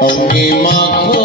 অঙ্গে মাখো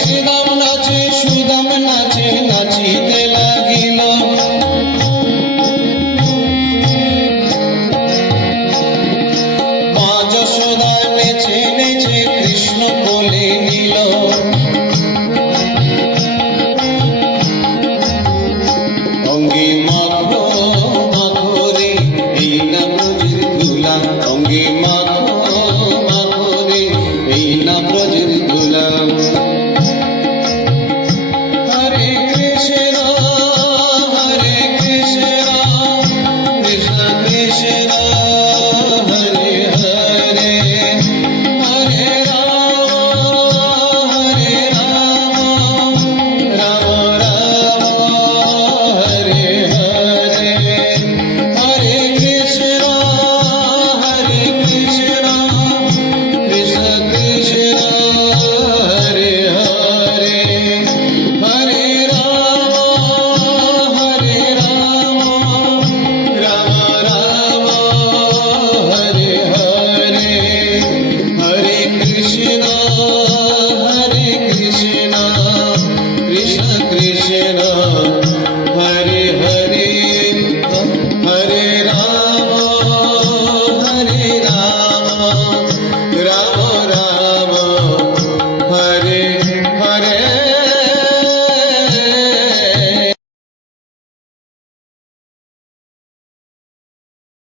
সুদাম নাচে সুদাম নাচে।